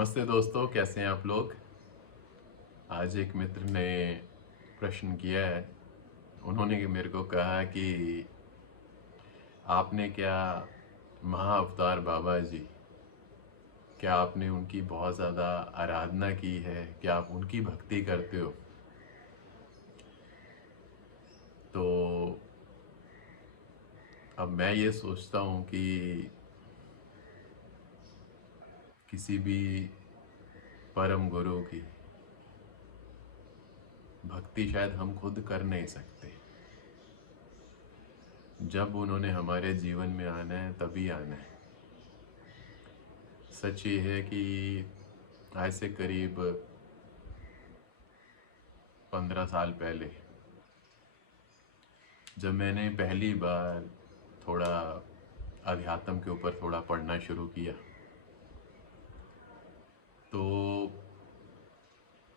नमस्ते दोस्तों, कैसे हैं आप लोग। आज एक मित्र ने प्रश्न किया है। उन्होंने मेरे को कहा कि आपने क्या महाअवतार बाबा जी, क्या आपने उनकी बहुत ज़्यादा आराधना की है, क्या आप उनकी भक्ति करते हो। तो अब मैं ये सोचता हूँ कि किसी भी परम गुरु की भक्ति शायद हम खुद कर नहीं सकते। जब उन्होंने हमारे जीवन में आना है तभी आना है। सच ये है कि आज से करीब 15 साल पहले जब मैंने पहली बार थोड़ा अध्यात्म के ऊपर थोड़ा पढ़ना शुरू किया, तो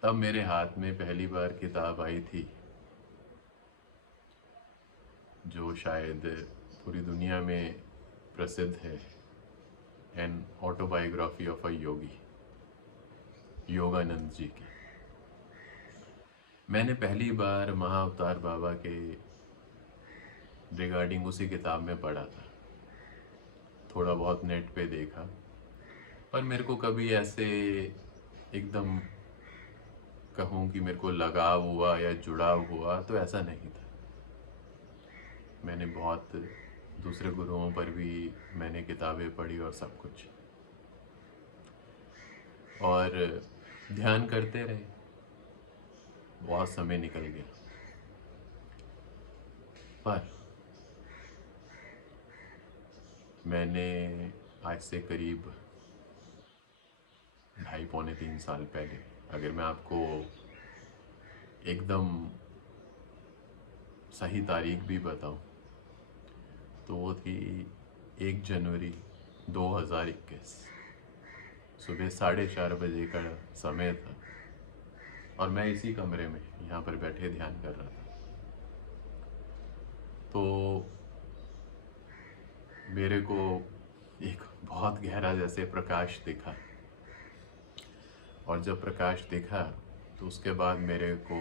तब मेरे हाथ में पहली बार किताब आई थी जो शायद पूरी दुनिया में प्रसिद्ध है, एन ऑटोबायोग्राफी ऑफ अ योगी, योगानंद जी की। मैंने पहली बार महाअवतार बाबा के रिगार्डिंग उसी किताब में पढ़ा था, थोड़ा बहुत नेट पे देखा, पर मेरे को कभी ऐसे एकदम कहूँ कि मेरे को लगाव हुआ या जुड़ाव हुआ तो ऐसा नहीं था। मैंने बहुत दूसरे गुरुओं पर भी मैंने किताबें पढ़ी और सब कुछ, और ध्यान करते रहे। बहुत समय निकल गया, पर मैंने आज से करीब 2.5 पौने 3 साल पहले, अगर मैं आपको एकदम सही तारीख भी बताऊं, तो वो थी 1 जनवरी 2021। सुबह 4:30 बजे का समय था और मैं इसी कमरे में यहाँ पर बैठे ध्यान कर रहा था। तो मेरे को एक बहुत गहरा जैसे प्रकाश दिखा, और जब प्रकाश दिखा तो उसके बाद मेरे को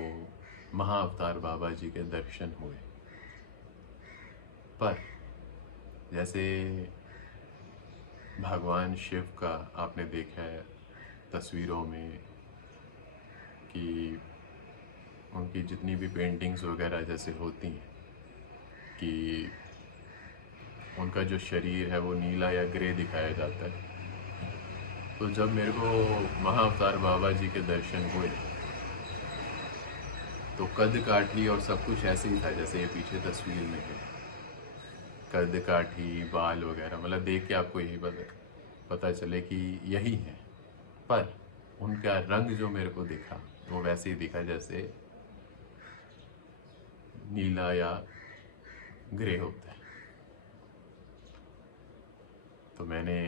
महाअवतार बाबा जी के दर्शन हुए। पर जैसे भगवान शिव का आपने देखा है तस्वीरों में कि उनकी जितनी भी पेंटिंग्स वगैरह जैसे होती हैं कि उनका जो शरीर है वो नीला या ग्रे दिखाया जाता है। तो जब मेरे को महाअवतार बाबा जी के दर्शन हुए तो कद काठी और सब कुछ ऐसे ही था जैसे ये पीछे तस्वीर में है। कद काठी, बाल वगैरह, मतलब देख के आपको यही पता चले कि यही है। पर उनका रंग जो मेरे को दिखा वो वैसे ही दिखा जैसे नीला या ग्रे होता है। तो मैंने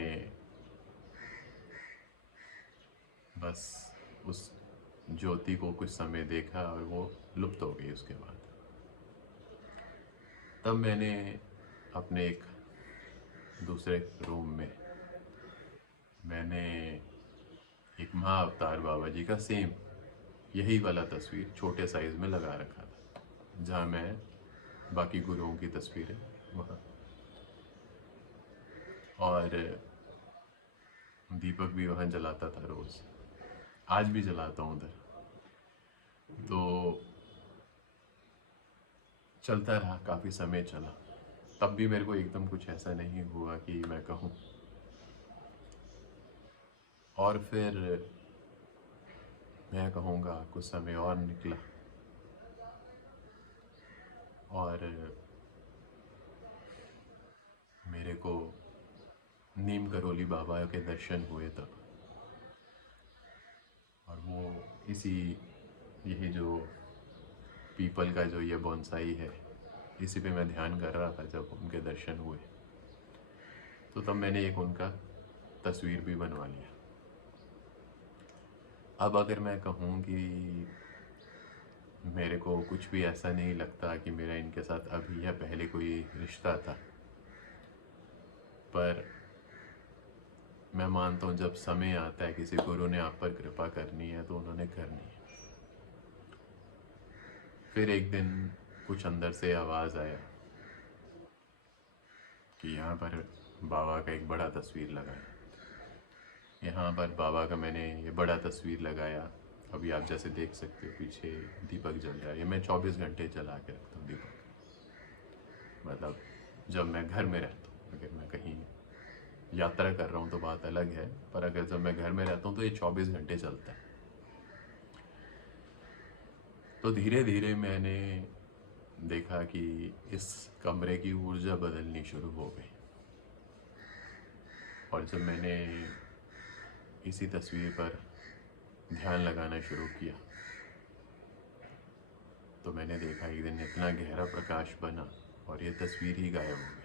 बस उस ज्योति को कुछ समय देखा और वो लुप्त हो गई। उसके बाद तब मैंने अपने एक दूसरे रूम में मैंने एक महाअवतार बाबा जी का सेम यही वाला तस्वीर छोटे साइज में लगा रखा था, जहाँ मैं बाकी गुरुओं की तस्वीरें वहाँ, और दीपक भी वहाँ जलाता था रोज़। आज भी जलाता हूँ उधर। तो चलता रहा, काफ़ी समय चला। तब भी मेरे को एकदम कुछ ऐसा नहीं हुआ कि मैं कहूँ। और फिर मैं कहूँगा कुछ समय और निकला और मेरे को नीम करोली बाबा के दर्शन हुए तब। और वो इसी यही जो पीपल का जो ये बोनसाई है, इसी पे मैं ध्यान कर रहा था जब उनके दर्शन हुए। तो तब मैंने एक उनका तस्वीर भी बनवा लिया। अब अगर मैं कहूँ कि मेरे को कुछ भी ऐसा नहीं लगता कि मेरा इनके साथ अभी या पहले कोई रिश्ता था, पर मैं मानता हूँ जब समय आता है किसी गुरु ने आप पर कृपा करनी है तो उन्होंने करनी है। फिर एक दिन कुछ अंदर से आवाज़ आया कि यहाँ पर बाबा का एक बड़ा तस्वीर लगा है। यहाँ पर बाबा का मैंने ये बड़ा तस्वीर लगाया। अभी आप जैसे देख सकते हो पीछे दीपक जल रहा है। ये मैं 24 घंटे जला के रखता हूँ दीपक। मतलब जब मैं घर में रहता हूँ, अगर मैं कहीं यात्रा कर रहा हूँ तो बात अलग है, पर अगर जब मैं घर में रहता हूँ तो ये 24 घंटे चलता है। तो धीरे धीरे मैंने देखा कि इस कमरे की ऊर्जा बदलनी शुरू हो गई। और जब मैंने इसी तस्वीर पर ध्यान लगाना शुरू किया तो मैंने देखा एक दिन इतना गहरा प्रकाश बना और ये तस्वीर ही गायब हो गई।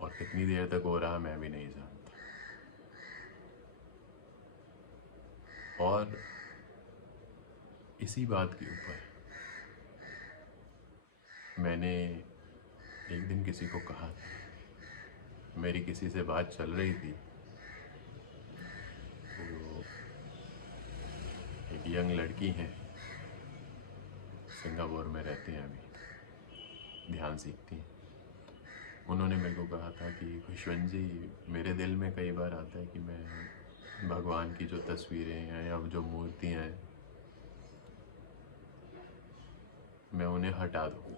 और कितनी देर तक हो रहा मैं भी नहीं जानता। और इसी बात के ऊपर मैंने एक दिन किसी को कहा था, मेरी किसी से बात चल रही थी, तो एक यंग लड़की हैं, सिंगापुर में रहती हैं, अभी ध्यान सीखती हैं। उन्होंने मेरे को कहा था कि खुशवंत जी, मेरे दिल में कई बार आता है कि मैं भगवान की जो तस्वीरें हैं या जो मूर्तियाँ हैं मैं उन्हें हटा दूँ।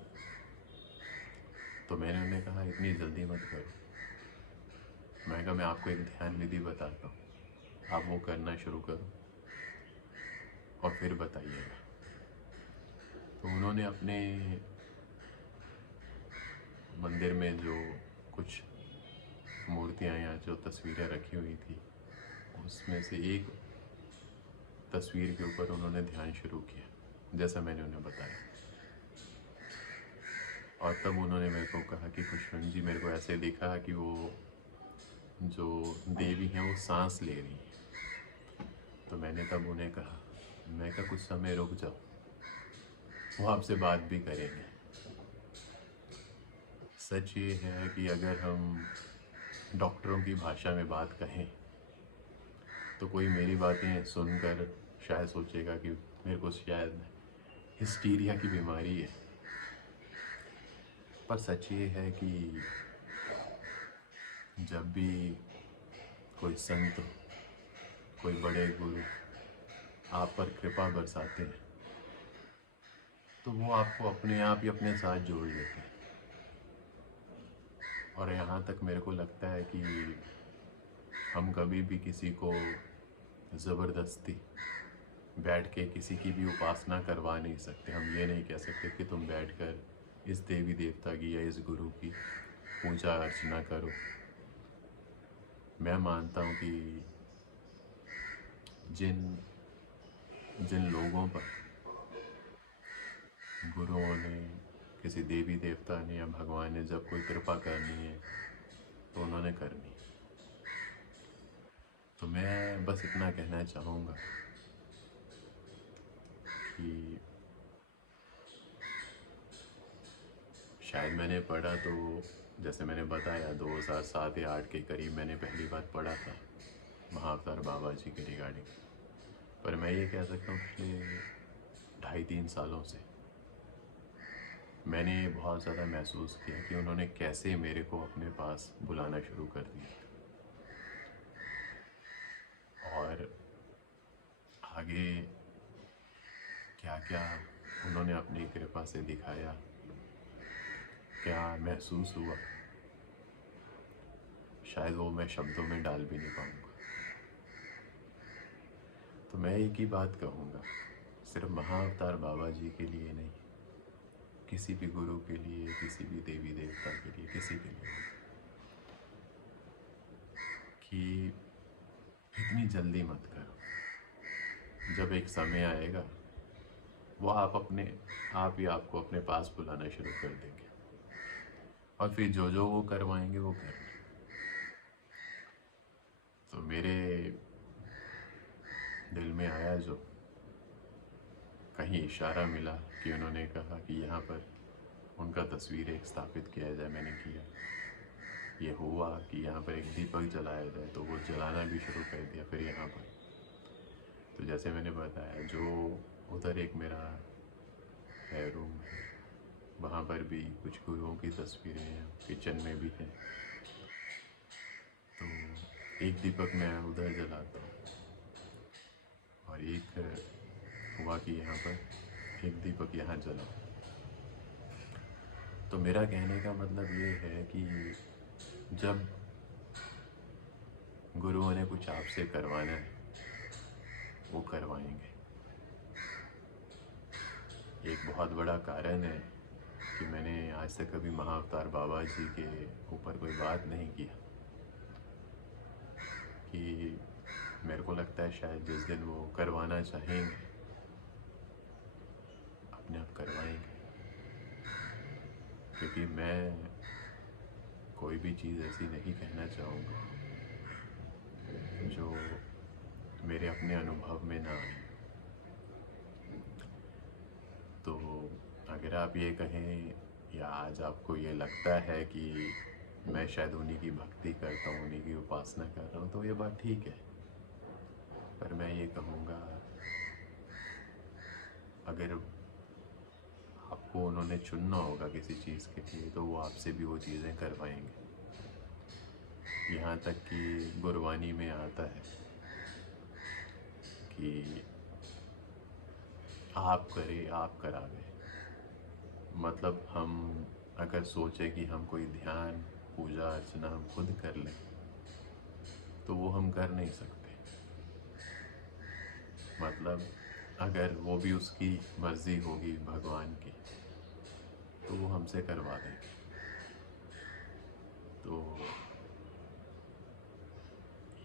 तो मैंने उन्हें कहा इतनी जल्दी मत करो। मैं कहा मैं आपको एक ध्यान विधि बताता हूँ, आप वो करना शुरू करो और फिर बताइएगा। तो उन्होंने अपने मंदिर में जो कुछ मूर्तियाँ या जो तस्वीरें रखी हुई थी उसमें से एक तस्वीर के ऊपर उन्होंने ध्यान शुरू किया जैसा मैंने उन्हें बताया। और तब उन्होंने मेरे को कहा कि खुशवंत जी, मेरे को ऐसे दिखा कि वो जो देवी हैं वो सांस ले रही हैं। तो मैंने तब उन्हें कहा, मैं कहा कुछ समय रुक जाओ, वो आपसे बात भी करेंगे। सच ये है कि अगर हम डॉक्टरों की भाषा में बात कहें तो कोई मेरी बातें सुनकर शायद सोचेगा कि मेरे को शायद हिस्टीरिया की बीमारी है। पर सच ये है कि जब भी कोई संत, कोई बड़े गुरु आप पर कृपा बरसाते हैं तो वो आपको अपने आप ही अपने साथ जोड़ लेते हैं। और यहाँ तक मेरे को लगता है कि हम कभी भी किसी को ज़बरदस्ती बैठ के किसी की भी उपासना करवा नहीं सकते। हम ये नहीं कह सकते कि तुम बैठकर इस देवी देवता की या इस गुरु की पूजा अर्चना करो। मैं मानता हूँ कि जिन जिन लोगों पर गुरुओं ने, किसी देवी देवता ने या भगवान ने जब कोई कृपा करनी है तो उन्होंने करनी। तो मैं बस इतना कहना चाहूँगा कि शायद मैंने पढ़ा तो, जैसे मैंने बताया 2007 या 8 के करीब मैंने पहली बार पढ़ा था महाअवतार बाबा जी के रिगार्डिंग। पर मैं ये कह सकता हूँ पिछले 2.5-3 सालों से मैंने बहुत ज़्यादा महसूस किया कि उन्होंने कैसे मेरे को अपने पास बुलाना शुरू कर दिया। और आगे क्या क्या उन्होंने अपनी कृपा से दिखाया, क्या महसूस हुआ, शायद वो मैं शब्दों में डाल भी नहीं पाऊँगा। तो मैं एक ही बात कहूँगा, सिर्फ महाअवतार बाबा जी के लिए नहीं, किसी भी गुरु के लिए, किसी भी देवी देवता के लिए, किसी के लिए, कि इतनी जल्दी मत करो। जब एक समय आएगा वो आप ही आपको अपने पास बुलाना शुरू कर देंगे और फिर जो जो वो करवाएंगे वो करना। तो मेरे दिल में आया, जो कहीं इशारा मिला कि उन्होंने कहा कि यहाँ पर उनका तस्वीर एक स्थापित किया जाए, मैंने किया। ये हुआ कि यहाँ पर एक दीपक जलाया जाए, तो वो जलाना भी शुरू कर दिया फिर यहाँ पर। तो जैसे मैंने बताया, जो उधर एक मेरा है रूम है, वहाँ पर भी कुछ गुरुओं की तस्वीरें हैं, किचन में भी हैं। तो एक दीपक मैं उधर जलाता हूँ और एक हुआ कि यहाँ पर एक दीपक यहाँ जलाऊँ। तो मेरा कहने का मतलब ये है कि जब गुरुओं ने कुछ आपसे करवाना है, वो करवाएंगे। एक बहुत बड़ा कारण है कि मैंने आज तक कभी महाअवतार बाबा जी के ऊपर कोई बात नहीं किया, कि मेरे को लगता है शायद जिस दिन वो करवाना चाहेंगे अपने आप करवाएंगे। क्योंकि मैं कोई भी चीज़ ऐसी नहीं कहना चाहूँगा जो मेरे अपने अनुभव में ना आए। तो अगर आप ये कहें या आज आपको ये लगता है कि मैं शायद उन्हीं की भक्ति करता हूँ, उन्हीं की उपासना कर रहा हूँ, तो ये बात ठीक है। पर मैं ये कहूँगा, अगर आपको उन्होंने चुनना होगा किसी चीज़ के लिए, तो वो आपसे भी वो चीज़ें करवाएंगे। यहाँ तक कि गुरबानी में आता है कि आप करे आप करावे। मतलब हम अगर सोचें कि हम कोई ध्यान पूजा अर्चना हम खुद कर लें, तो वो हम कर नहीं सकते। मतलब अगर वो भी उसकी मर्ज़ी होगी भगवान की, तो वो हमसे करवा देंगे। तो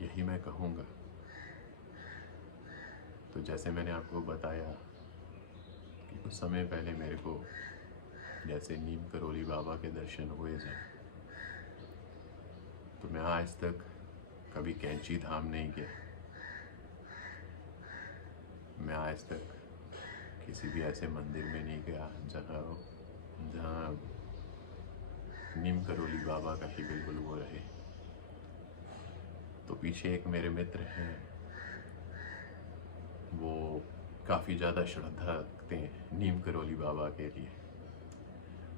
यही मैं कहूँगा। तो जैसे मैंने आपको बताया कि कुछ समय पहले मेरे को जैसे नीम करोली बाबा के दर्शन हुए जब, तो मैं आज तक कभी कैंची धाम नहीं गया। मैं आज तक किसी भी ऐसे मंदिर में नहीं गया जहाँ नीम करोली बाबा का ही बिल्कुल वो रहे। तो पीछे एक मेरे मित्र हैं, वो काफ़ी ज़्यादा श्रद्धा रखते हैं नीम करोली बाबा के लिए।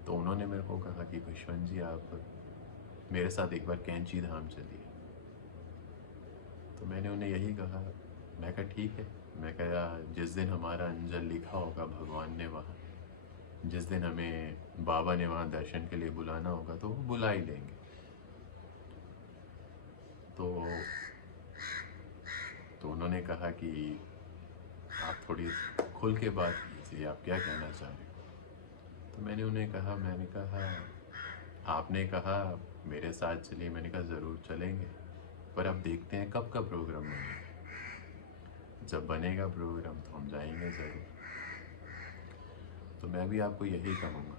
तो उन्होंने मेरे को कहा कि खुशवंत जी, आप मेरे साथ एक बार कैंची धाम चलिए। तो मैंने उन्हें यही कहा, मैं कहा ठीक है। मैं कहा जिस दिन हमारा अंजल लिखा होगा भगवान ने वहाँ, जिस दिन हमें बाबा ने वहाँ दर्शन के लिए बुलाना होगा, तो वो बुला ही लेंगे। तो उन्होंने कहा कि आप थोड़ी खुल के बात कीजिए, आप क्या कहना चाह रहे हो। तो मैंने कहा आपने कहा मेरे साथ चलिए। मैंने कहा ज़रूर चलेंगे, पर अब देखते हैं कब का प्रोग्राम बनेगा। जब बनेगा प्रोग्राम तो हम जाएंगे ज़रूर। तो मैं भी आपको यही कहूँगा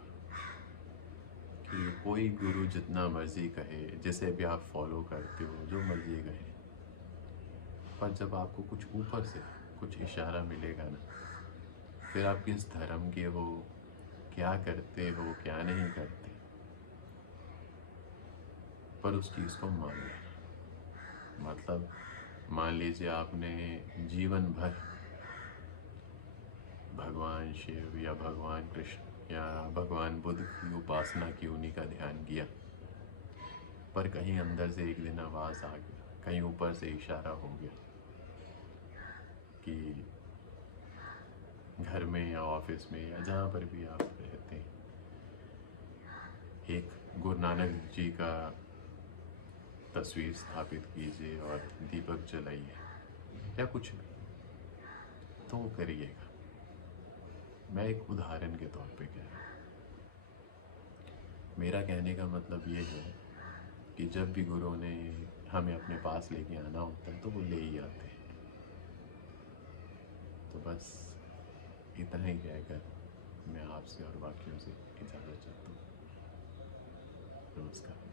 कि कोई गुरु जितना मर्ज़ी कहे, जिसे भी आप फॉलो करते हो, जो मर्ज़ी कहे, पर जब आपको कुछ ऊपर से कुछ इशारा मिलेगा ना, फिर आप किस धर्म के हो, क्या करते हो, क्या नहीं करते, पर उस चीज़ को मान लेना। मतलब मान लीजिए आपने जीवन भर भगवान शिव या भगवान कृष्ण या भगवान बुद्ध की उपासना की, उन्हीं का ध्यान किया, पर कहीं अंदर से एक दिन आवाज़ आ गया, कहीं ऊपर से इशारा हो गया कि घर में या ऑफिस में या जहाँ पर भी आप रहते हैं, एक गुरु नानक जी का तस्वीर स्थापित कीजिए और दीपक जलाइए या कुछ भी, तो वो करिएगा। मैं एक उदाहरण के तौर पे कह रहा हूँ। मेरा कहने का मतलब ये है कि जब भी गुरु ने हमें अपने पास लेके आना होता है, तो वो ले ही आते हैं। तो बस इतना ही कहकर मैं आपसे और बाकियों से इजाज़त चाहता हूँ। नमस्कार।